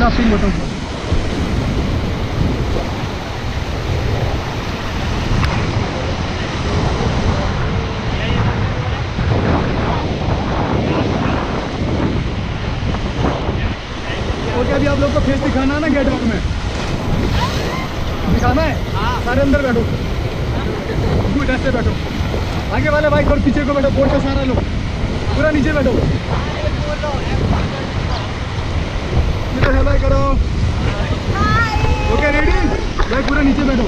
Rafting बताऊँ okay. अभी आप लोग को फेस दिखाना है ना गेट वॉक में, दिखाना है। सारे अंदर बैठो, गुड, ऐसे बैठो। आगे वाले बाइक और पीछे को बैठो, बोर्ड पे सारा लोग पूरा नीचे बैठो। इधर है भाई, करो। ओके रेडी भाई, पूरा नीचे बैठो,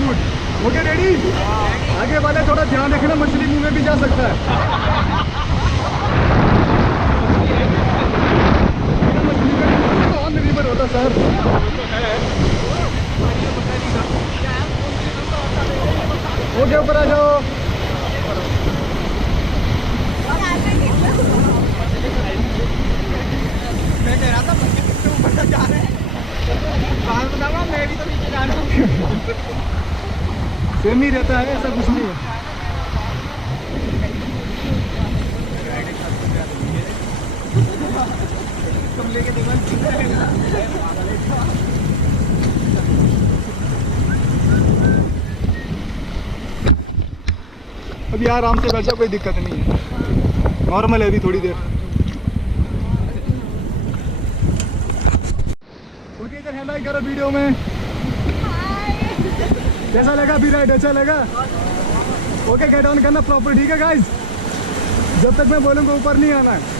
गुड। Okay ready. आगे वाले थोड़ा ध्यान रखना, मछली मुंह में भी जा सकता है। रिवर होता सर। ओके ऊपर आ जाओ। मैं कह रहा था ऊपर जा रहे हैं, मैं भी तो नीचे जा रहा हूँ। सेम ही रहता है, ऐसा कुछ नहीं है। अभी आराम से बैठ जाओ, कोई दिक्कत नहीं है, नॉर्मल है अभी थोड़ी देर। ओके इधर हेलो करो वीडियो में। कैसा लगा अभी राइड, अच्छा लगा? ओके गेट ऑन करना प्रॉपर, ठीक है गाइस? जब तक मैं बोलूँगा ऊपर नहीं आना है।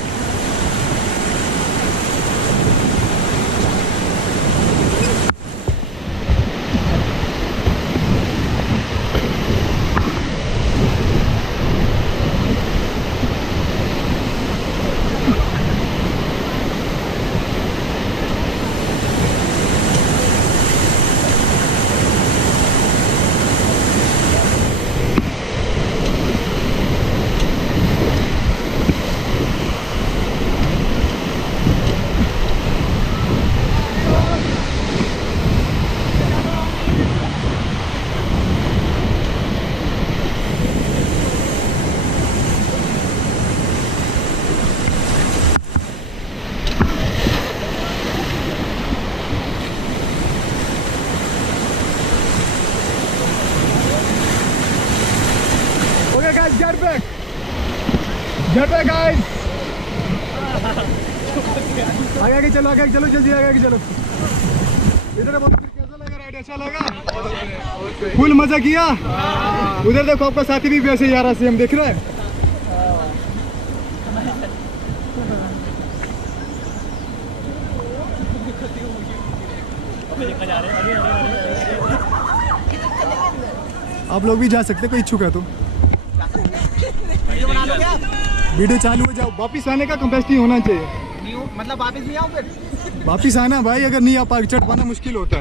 Guys, get back! Get back, guys! आगे आगे चलो, आगे चलो, जल्दी आगे आगे चलो। इधर बहुत कैसा लगा राइड, अच्छा लगा? फुल मजा किया? उधर देखो आपका साथी भी वैसे यार से हम देख रहे हैं। आप लोग भी जा सकते, कोई इच्छुक है तो। वीडियो चालू हो जाओ, वापिस आने का कैपेसिटी होना चाहिए। मतलब वापिस नहीं आऊँ फिर? वापिस आना भाई, अगर नहीं आ पा चढ़ पाना मुश्किल होता है।